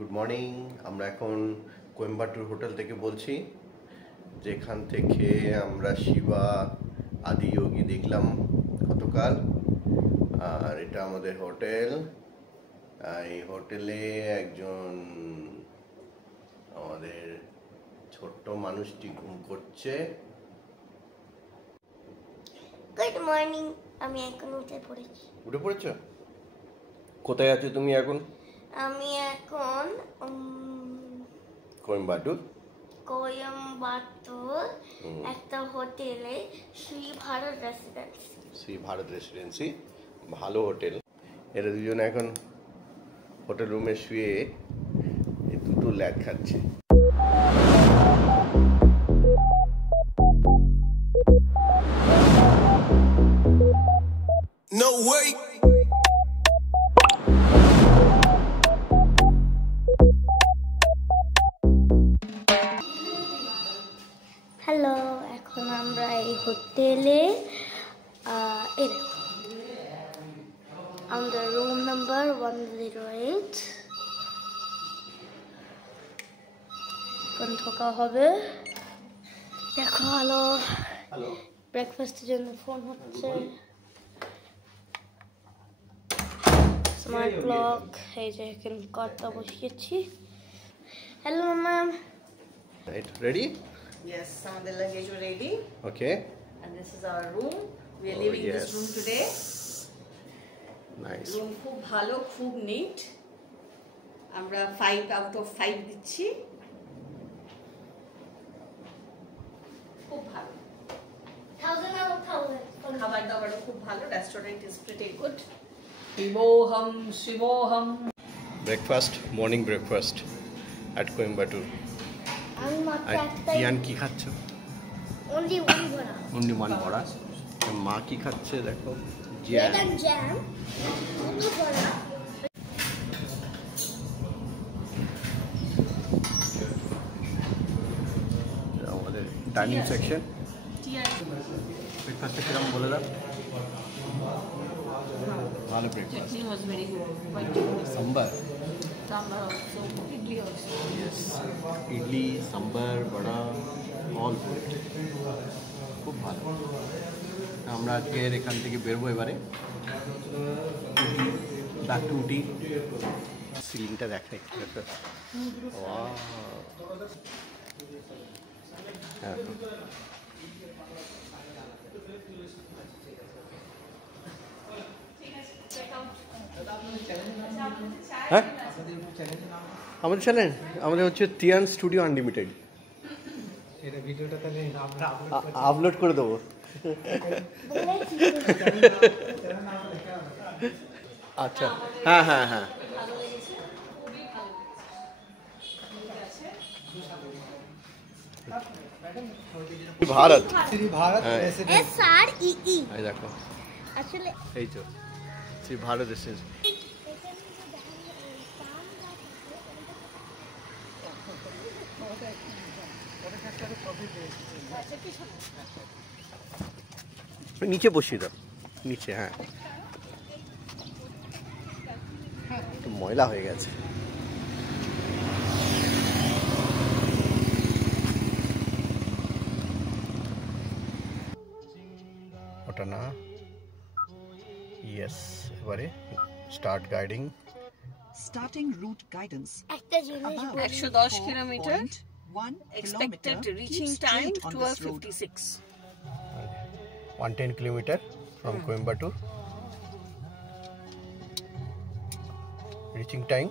Good morning. আমরা এখন Coimbatore hotel থেকে বলছি, যেখান থেকে আমরা শিবা আদি যোগী দেখলাম গতকাল। আর এটা আমাদের হোটেল। এই হোটেলে একজন আমাদের ছোট্ট মানুষটি ঘুম করছে। Good morning. আমি এখন উঠে পড়েছো? কোথায় আছো তুমি এখন? আমি এখন কোয়েম্বাটুর একটা হোটেলে, শ্রী ভারত রেসিডেন্সি ভালো হোটেল। এরা দুজনে এখন হোটেল রুমে শুয়ে দুটো ল্যাদ খাচ্ছে। No way. হ্যালো, এখন আমরা এই হোটেলে আমাদের রুম নাম্বার 108 এখন থাকা হবে। দেখো, হ্যালো, ব্রেকফাস্টের জন্য ফোন হচ্ছে। স্মার্ট ক্লক, এই যে এখন কর্তা বসিয়েছি। Hello ma'am, ready? Yes, some of the luggage were ready. Okay. And this is our room. We are leaving yes. this room today. Nice. Room খুব ভালো, খুব neat. আমরা 5 out of 5 দিচ্ছি। খুব ভালো। 1000 out of 1000। খাবার দাবারও খুব ভালো। Restaurant is pretty good. Shivoham, Shivoham. Breakfast, morning breakfast at Coimbatore. আমি মাত্র একটা ইয়ান কি খাচ্ছ? only one বড়া। অনলি ওয়ান বড়া। মা কি খাচ্ছে দেখো? ব্রেড এন্ড জ্যাম, দুটো বড়া। আমাদের ডাইনিং সেকশন। ব্রেকফাস্টে কিরকম বলে দাও? ভালো breakfast. Chutney was very good. Quite good. Sambar. Sambar also. Idli also. Yes, idli, sambar, বড়া, অল গুড, খুব ভালো। আমরা আজকে এখান থেকে বেরোবো এবারে ব্যাক টু উটি। সিলিংটা দেখাই। হ্যাঁ, আমাদের চ্যানেল আমাদের হচ্ছে তিয়ান স্টুডিও আনলিমিটেড। ভিডিওটা তাহলে আমরা আপলোড করে দেবো। আচ্ছা, হ্যাঁ হ্যাঁ হ্যাঁ। ভারত SREE এই দেখো, আসলে এই তো শ্রী ভারত এসেছে। নিচে বসিয়ে দাও, নিচে। হ্যাঁ, একটু ময়লা হয়ে গেছে। ওটা না, ইয়েস। এবারে start guiding. Starting route guidance. একটা জিনিস 110 kilometre. 1 Expected reaching time 12:56. 110 kilometer from Coimbatore. Reaching time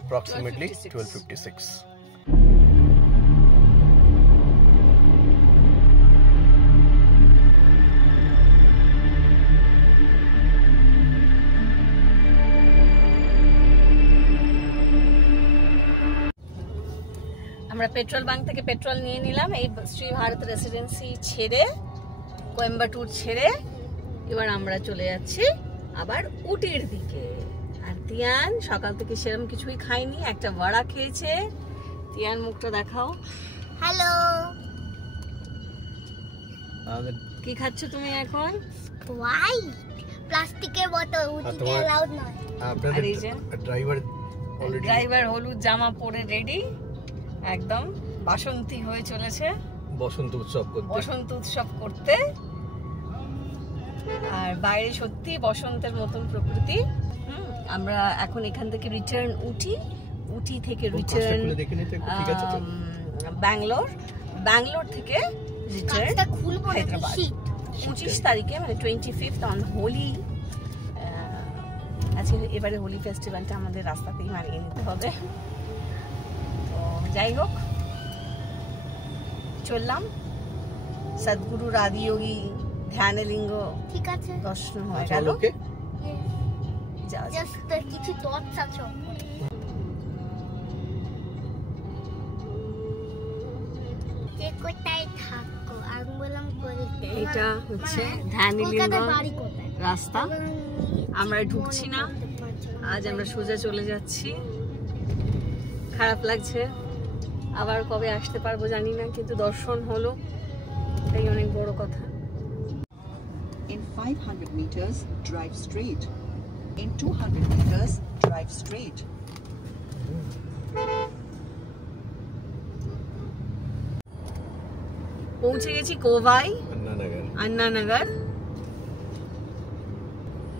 approximately 12:56. আমরা পেট্রোল বাঙ্ক থেকে পেট্রোল নিয়ে নিলাম। এই শ্রী ভারত রেসিডেন্সি ছেড়ে, কোয়েম্বাটুর ছেড়ে এবার আমরা চলে যাচ্ছি আবার উটির দিকে। আর তিয়ান সকাল থেকে সেরকম কিছুই খায়নি, একটা বড়া খেয়েছে। তিয়ান মুখটা দেখাও। হ্যালো, কি খাচ্ছ তুমি এখন? ওয়াই প্লাস্টিকের বোতল, উঠিতে অ্যালাউড নয়। আপনাদের ড্রাইভার অলরেডি ড্রাইভার হলুদ জামা পরে রেডি, একদম বাসন্তী হয়ে চলেছে বসন্ত উৎসব করতে। বসন্ত উৎসব করতে। আর বাইরে সত্যি বসন্তের মতন প্রকৃতি। আমরা এখন এখান থেকে রিটার্ন উটি থেকে রিটার্ন ব্যাঙ্গালোর থেকে রিটার্ন হায়দ্রাবাদ 25 তারিখে, মানে 25th অন হোলি। আজকে এবারে হোলি ফেস্টিভ্যালটা আমাদের রাস্তাতেই মানিয়ে নিতে হবে। তো যাই হোক, চললাম। সদ্গুরুর আদিযোগী ধ্যানলিঙ্গ ঠিক আছে, দর্শন হয়ে গেল। কিছু থটস আছে। কোথায় থাকো? আমি বললাম এটা হচ্ছে ধ্যানলিঙ্গ রাস্তা। আমরা ঢুকছি না আজ, আমরা সোজা চলে যাচ্ছি। খারাপ লাগছে, আবার কবে আসতে পারবো জানি না, কিন্তু দর্শন হলো, এটাই অনেক বড় কথা। In 500 meters, drive straight. In 200 meters, drive straight. পৌঁছে গেছি কোভাই, আন্নানগর।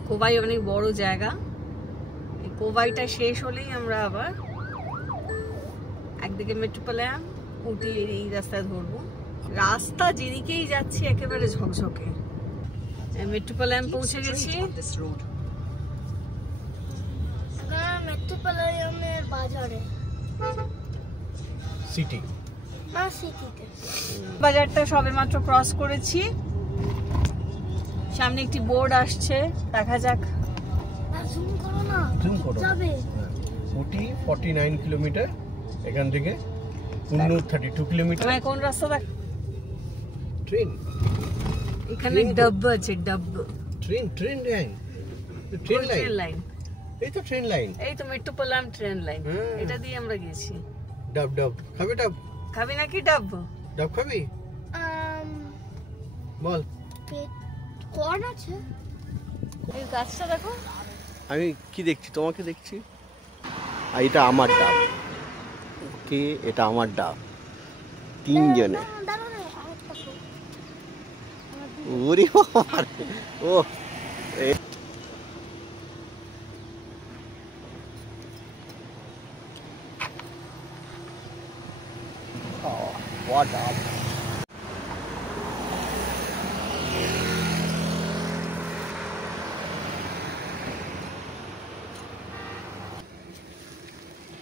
কোভাই অনেক বড় জায়গা। এই কোভাইটা শেষ হলেই আমরা আবার একদিকে মেট্রোপলিটন উটি এই রাস্তায় ধরবো। রাস্তা যেদিকেই যাচ্ছি একেবারে ঝকঝকে। মেট্রোপলিটন পৌঁছে গেছি। মেট্রোপলিটনের বাজারে সিটি না, সিটিতে। বাজারটা সবেমাত্র ক্রস করেছি। সামনে একটি বোর্ড আসছে, দেখা যাক। জুম করো না, জুম করো। যাবে উটি 49 কিলোমিটার, এখান থেকে কুন্নুর 32 কিলোমিটার। তোমায় কোন রাস্তা দেখ? ট্রেন, এখানে ডাব আছে, ডাব। ট্রেন লাইন, ট্রেন লাইন, এই তো ট্রেন লাইন, এই তো মেট্রোপলিটন ট্রেন লাইন। এটা দিয়ে আমরা গেছি। ডাব খাবে? ডাব খাবি নাকি? ডাব খাবি? বল। কোন আছে? এই গাছটা দেখো। আমি কি দেখছি? তোমাকে দেখছি। আর এটা আমার ডাব। ওকে, এটা আমার ডাব। তিনজনে। ওরে বাবা, ও ডাব।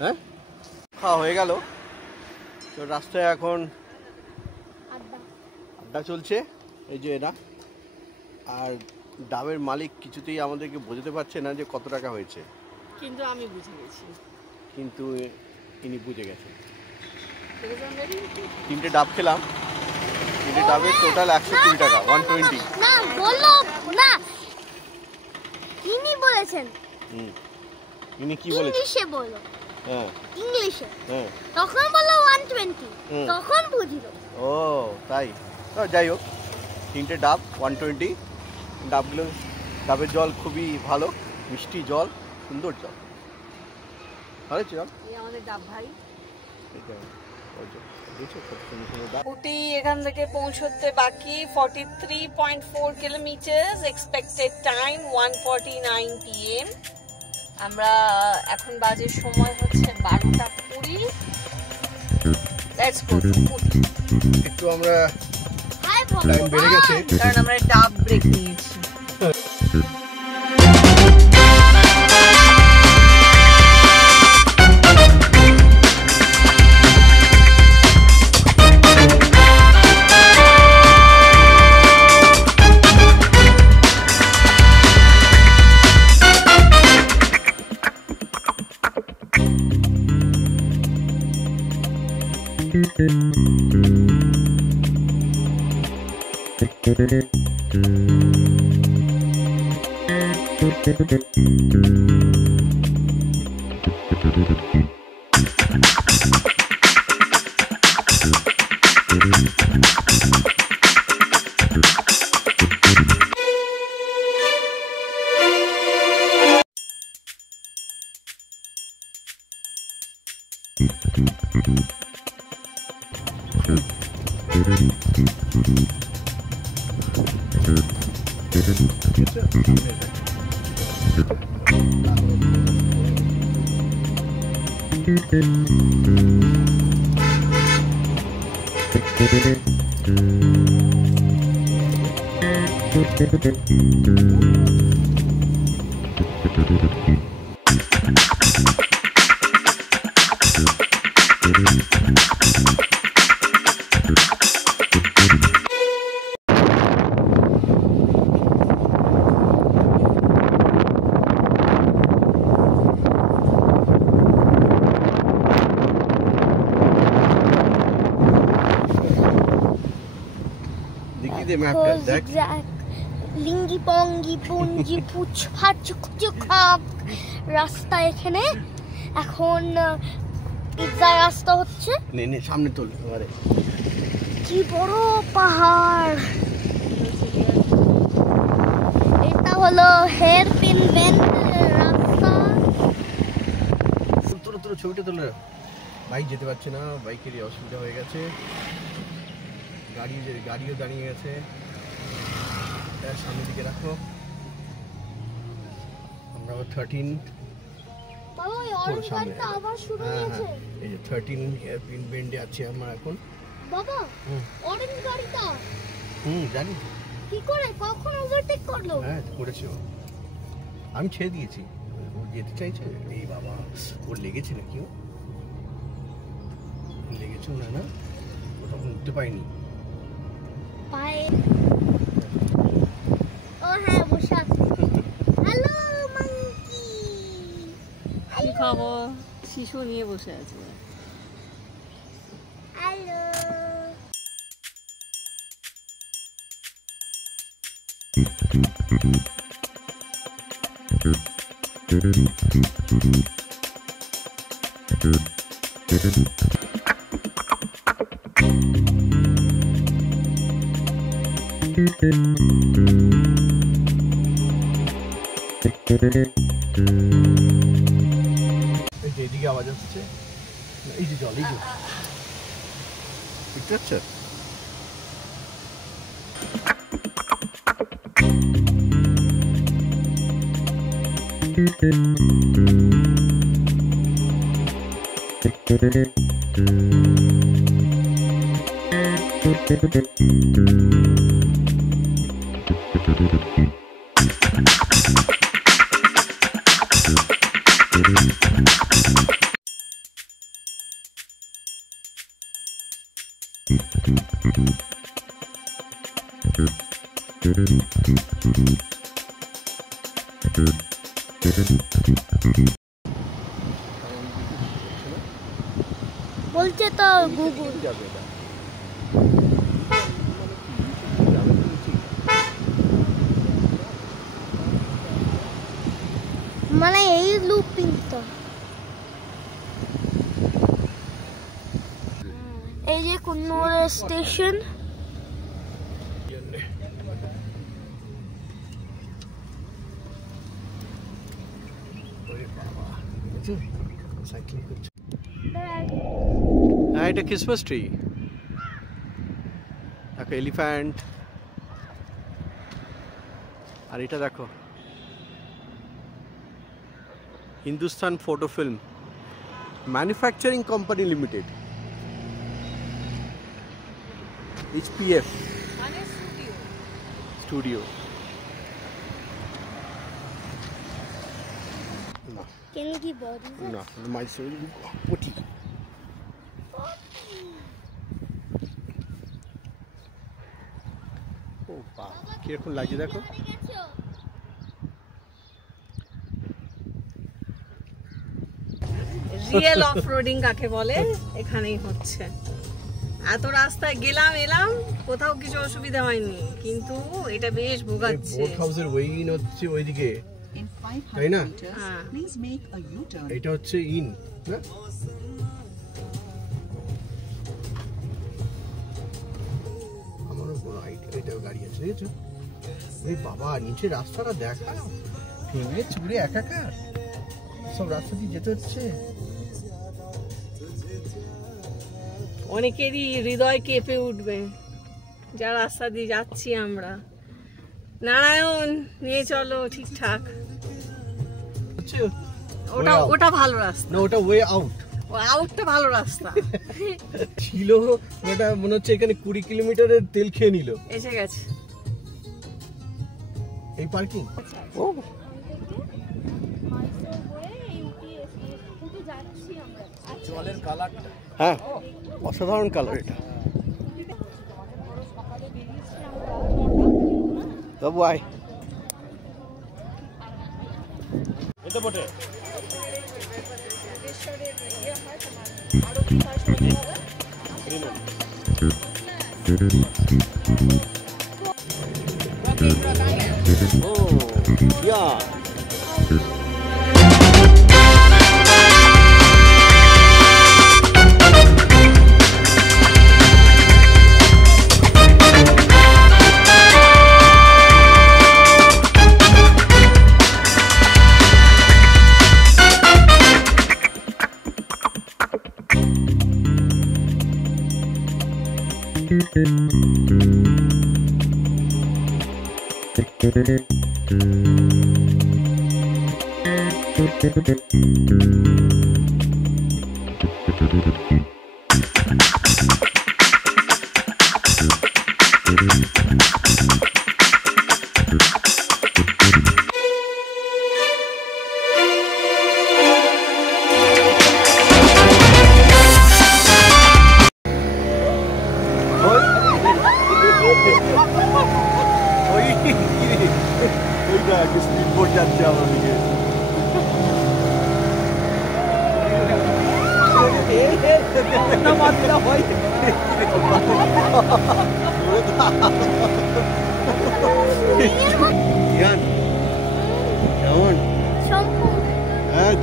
হ্যাঁ, খাওয়া হয়ে গেল। তো রাস্তায় এখন আড্ডা চলছে, এই যে এরা। আর ডাবের মালিক কিছুতেই আমাদেরকে বোঝাতে পারছে না যে কত টাকা হয়েছে, কিন্তু আমি বুঝে গেছি। কিন্তু ইনি বুঝে গেছেন। তিনটে ডাব খেলাম, তিনটে ডাবের টোটাল 120 টাকা, 120। না বলো না, ইনি বলেছেন। ইনি কি বলেছেন? ইংলিশে বলো। হ্যাঁ, ইংলিশে। হ্যাঁ, তখন বললো 120, তখন বুঝলো। ও তাই। তো যাই হোক, তিনটে ডাব 120। ডাবের জল খুবই ভালো, মিষ্টি জল, সুন্দর জল, ভালো জল। এই আমাদের ডাব ভাই। ডাব। উটি এখান থেকে পৌঁছতে বাকি 43.4 কিলোমিটার। Expected time 1:49 PM। আমরা এখন বাজে সময় হচ্ছে 12:20। Let's go. একটু আমরা টাইম বেড়ে গেছে, কারণ আমরা ডাব ব্রেক নিয়েছি। লিঙ্গি পঙ্গি পুঞ্জি পুছ ফাচ খাক রাস্তা এখানে এখন পিৎজা রাস্তা হচ্ছে। নে সামনে তোল। আরে কি বড় পাহাড়! এটা হলো হেয়ার পিন বেন্ড রাস্তা। তোর ছবিটা তোলে। বাইক যেতে পারছে না, বাইকেরই অসুবিধা হয়ে গেছে, গাড়িও দাঁড়িয়ে গেছে। সামনের দিকে রাখো। আমরা 13 বাবা ওই অরেঞ্জ গাড়িটা আবার শুরু হয়েছে। এই যে 13 এয়ারপিন বেন্ডে আছে আমরা এখন। বাবা অরেঞ্জ গাড়িটা জানি কি করে কখন ওভারটেক করলো? হ্যাঁ করেছে, আমি ছেড়ে দিয়েছি, ও যেতে চাইছে। এই বাবা ওর লেগেছে নাকি? লেগেছে না, ও তখন উঠতে পাইনি পায়ে। ও হ্যাঁ বসা। হ্যালো মাঙ্কি, কি খবর? শিশু নিয়ে বসে আছে। হ্যালো। এদিকে আওয়াজ আসছে, এই যে জল, এই যে ঠিক আছে। বলছে তো গুগল যাবে এটা। মানে এই লুপিংটা, এই যে কুন্নুর স্টেশন। হ্যাঁ এটা ক্রিসমাস ট্রি, দেখো এলিফ্যান্ট। আর এটা দেখো Hindustan photo film manufacturing company limited, HPF মানে স্টুডিও। কেন কি বডি না মাইসোর পটি। ও বাবা কিরকম লাগছে দেখো। রিয়েল অফ রোডিং কাকে বলে এখানেই হচ্ছে। এত রাস্তায় গেলাম এলাম, কোথাও কিছু অসুবিধা হয়নি, কিন্তু এটা বেশ ভোগাচ্ছে। বোট হাউসের ওইন হচ্ছে ওইদিকে, In 500 Taina? meters, Ah. please make a U-turn. এটা হচ্ছে ইন না। আমারও কোনো আইডিয়া, এটাও গাড়ি আছে দেখেছো? ওই বাবা নিচে রাস্তাটা দেখা, ভেঙে চুড়ে একাকার, সব রাস্তা দিয়ে যেতে হচ্ছে। অনেকেরই হৃদয় কেঁপে উঠবে যা রাস্তা দিয়ে যাচ্ছি আমরা। নারায়ণ নিয়ে চলো ঠিকঠাক। ওটা ওটা ভালো রাস্তা না, ওটা ওয়ে আউট। আউটটা ভালো রাস্তা ছিল ওটা মনে হচ্ছে এখানে 20 কিলোমিটারের তেল খেয়ে নিল। এসে গেছে এই পার্কিং। ও জলের কালারটা, হ্যাঁ অসাধারণ কালার এটা। বাবু আয়, এটা বটে। Oh, yeah.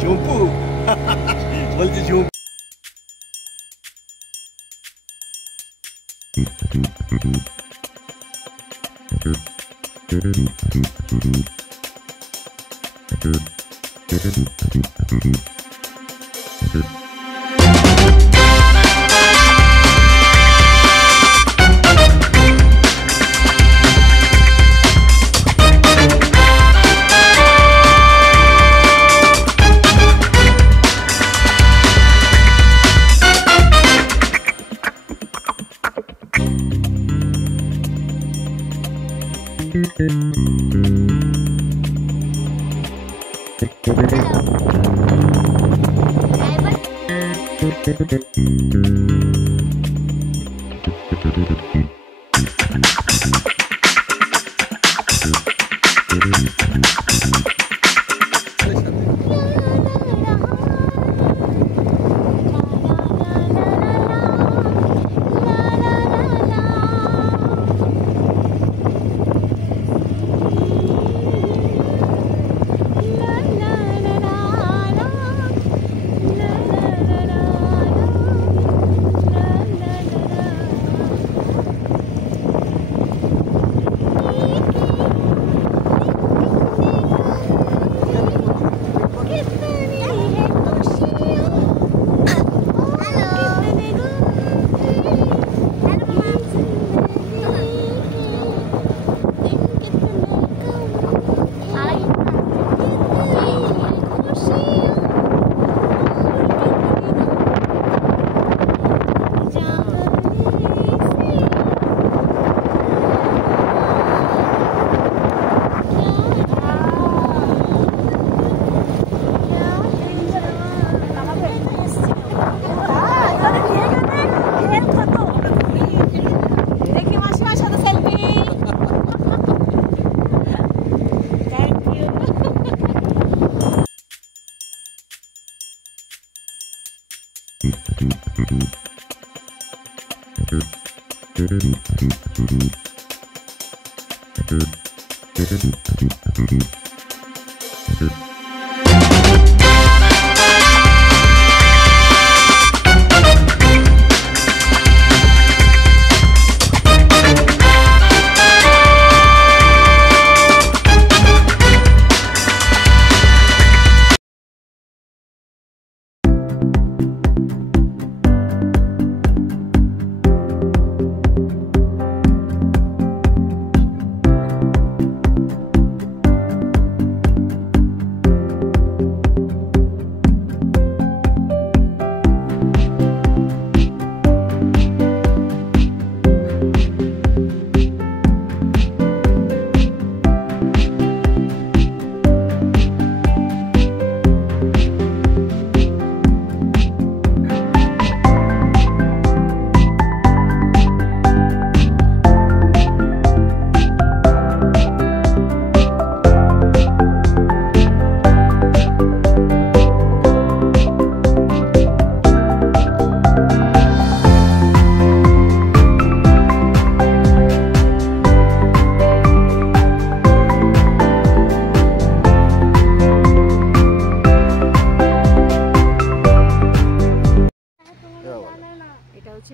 ঝুম্পু বলছি ঝুম্পু।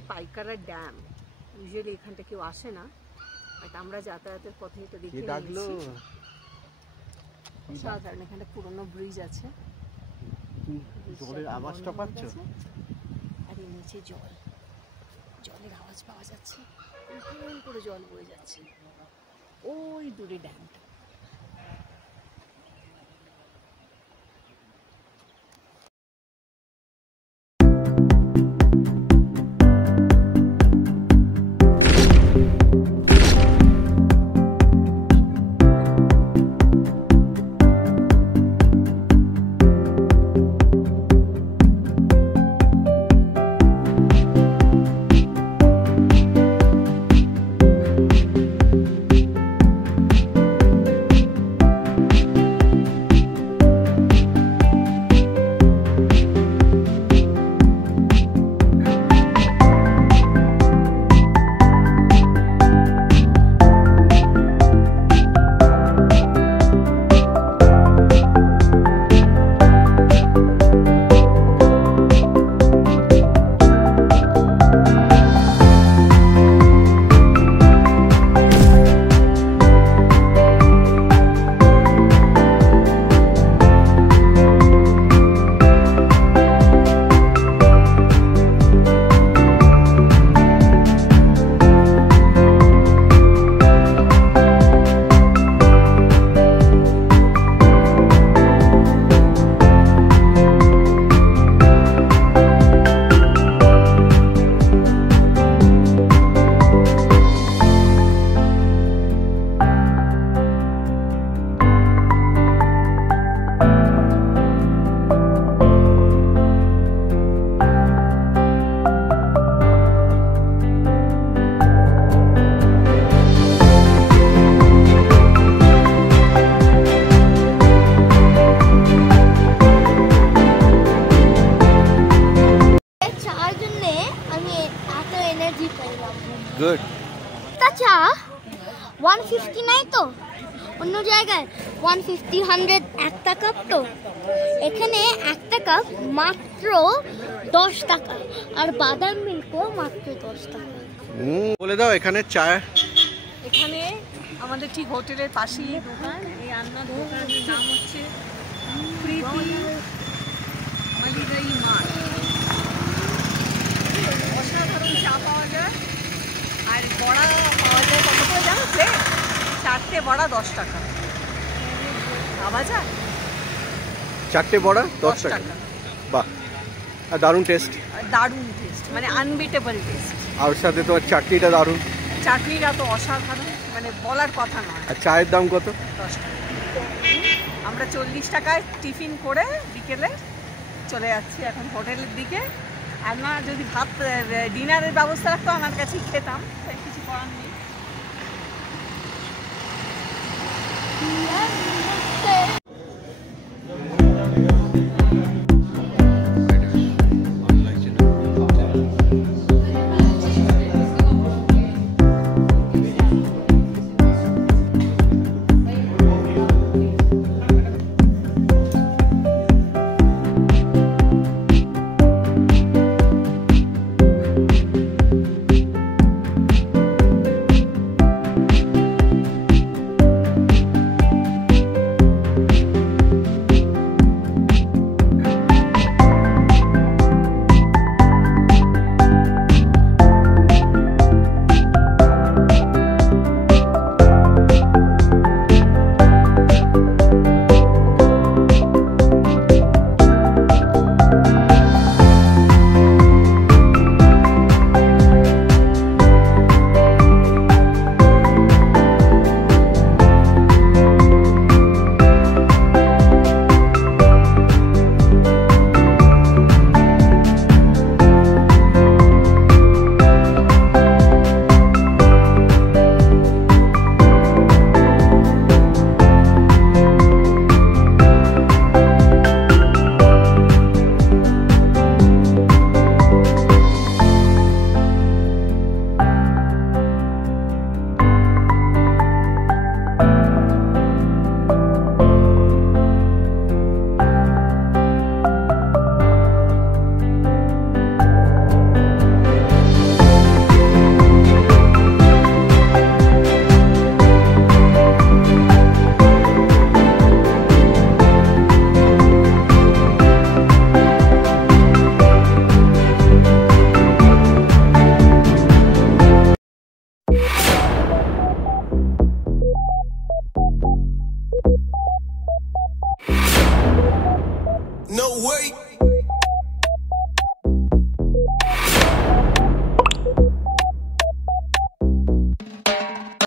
পাইকারা ড্যাম। ইউজুয়ালি এখানটা কেউ আসে না, বাট আমরা যাতায়াতের পথে এটা দেখে নিয়েছি। সাধারণ এখানে পুরনো ব্রিজ আছে, জলের আওয়াজটা পাচ্ছ? আর এর নিচে জলের আওয়াজ পাওয়া যাচ্ছে, কেমন করে জল বয়ে যাচ্ছে, ওই দূরে ড্যামটা। গুড। চা 150 নাই তো, অন্য জায়গায় 150 100 একটা কাপ, তো এখানে একটা কাপ মাত্র 10 টাকা, আর বাদাম মিল্কও মাত্র 10 টাকা। বলে দাও এখানে চা। এখানে আমাদের ঠিক হোটেলের পাশেই দোকান, এই আন্নার দোকানের নাম হচ্ছে প্রীতি মালিগাই মাঠ। অসাধারণ চা পাওয়া যায়, আর বড়া পাওয়া যায় কত করে জানো? প্লেট 4টে বড়া 10 টাকা। খাওয়া যায় 4টে বড়া 10 টাকা। বাহ, আর দারুণ টেস্ট। দারুণ টেস্ট, মানে আনবিটেবল টেস্ট। আর সাথে তোমার চাটনিটা দারুণ। চাটনিটা তো অসাধারণ, মানে বলার কথা নয়। আর চায়ের দাম কত? 10 টাকা। আমরা 40 টাকায় টিফিন করে বিকেলে চলে যাচ্ছি এখন হোটেলের দিকে। আর না যদি ভাত ডিনারের ব্যবস্থা রাখতো আমার কাছেই খেতাম, তাই কিছু করার নেই। No way.